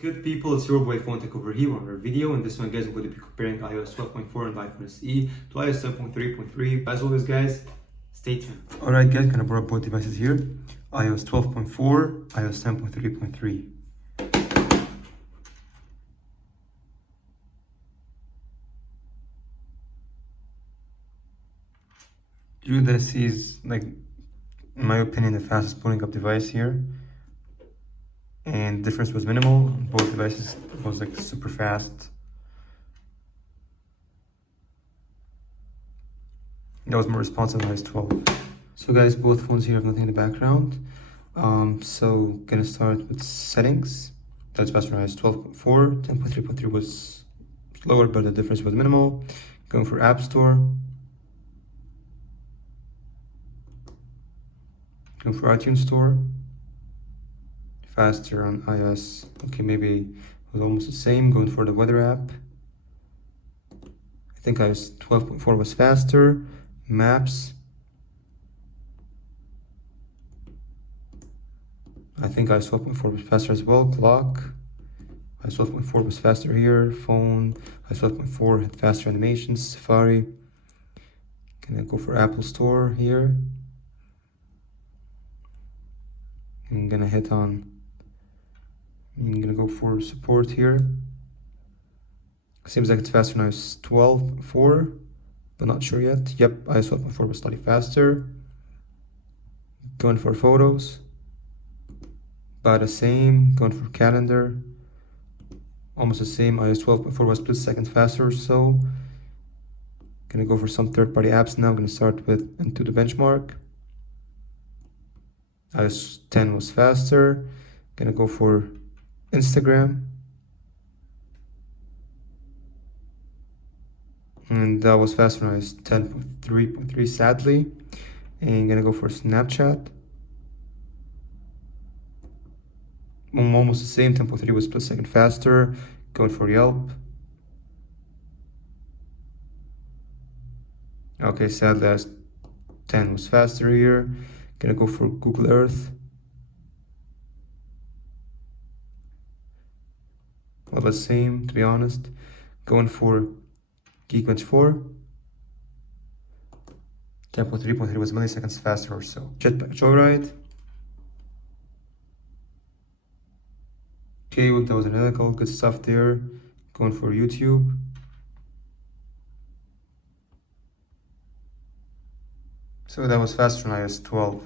good, people? It's your boy Phone Tech over here on our video. In this one, guys, I'm going to be comparing iOS 12.4 and iPhone SE to iOS 7.3.3. As always, guys, stay tuned. Alright guys, gonna bring up both devices here. iOS 12.4, iOS 10.3.3. This is, like, in my opinion, the fastest booting up device here. And the difference was minimal. Both devices was like super fast. That was more responsive than iOS 12. So guys, both phones here have nothing in the background. So gonna start with settings. That's faster than iOS 12.4. 10.3.3 was slower, but the difference was minimal. Going for App Store. Going for iTunes Store. Faster on iOS. Okay, maybe it was almost the same. Going for the weather app. I think iOS 12.4 was faster. Maps. I think iOS 12.4 was faster as well. Clock. iOS 12.4 was faster here. Phone. iOS 12.4 had faster animations. Safari. Can I go for Apple Store here? I'm gonna hit on. I'm gonna go for support here. Seems like it's faster than iOS 12.4, but not sure yet. Yep, iOS 12.4 was slightly faster. Going for photos. About the same. Going for calendar. Almost the same. iOS 12.4 was split seconds faster or so. Gonna go for some third-party apps now. Gonna start with Into the Benchmark. iOS 10 was faster. Gonna go for Instagram. And that was faster than iOS 10.3.3, sadly. And gonna go for Snapchat. Almost the same. 10.3 was split second faster. Going for Yelp. Okay, sadly iOS 10 was faster here. Gonna go for Google Earth. Well, the same, to be honest. Going for Geekbench 4. 10.3.3 was milliseconds faster or so. Jetpack Joyride. Okay, well, that was analytical, good stuff there. Going for YouTube. So that was faster than iOS 12.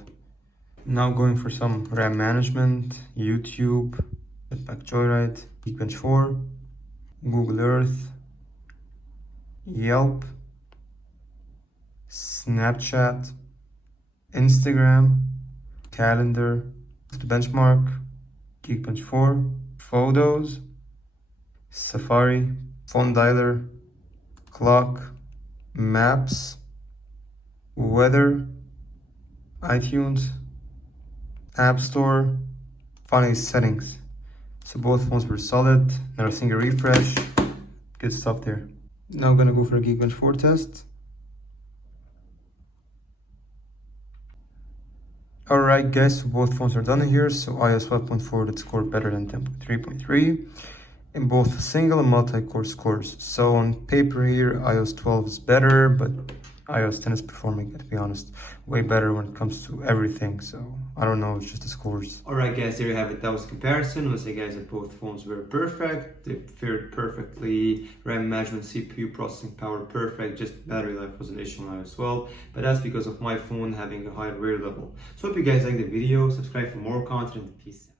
Now going for some RAM management. YouTube. Jetpack Joyride. Geekbench 4, Google Earth, Yelp, Snapchat, Instagram, Calendar, the Benchmark, Geekbench 4, Photos, Safari, Phone Dialer, Clock, Maps, Weather, iTunes, App Store, finally settings. So both phones were solid. Not a single refresh. Good stuff there. Now I'm gonna go for a Geekbench 4 test. Alright guys, so both phones are done here. So iOS 12.4 did score better than 10.3.3 in both single and multi-core scores. So on paper here, iOS 12 is better, but iOS 10 is performing, to be honest, way better when it comes to everything. So I don't know, it's just the scores. Alright guys, there you have it. That was comparison. Let's say guys that both phones were perfect. They fared perfectly. RAM management, CPU processing power perfect. Just battery life was an issue on iOS 12, but that's because of my phone having a higher wear level. So hope you guys like the video. Subscribe for more content. Peace.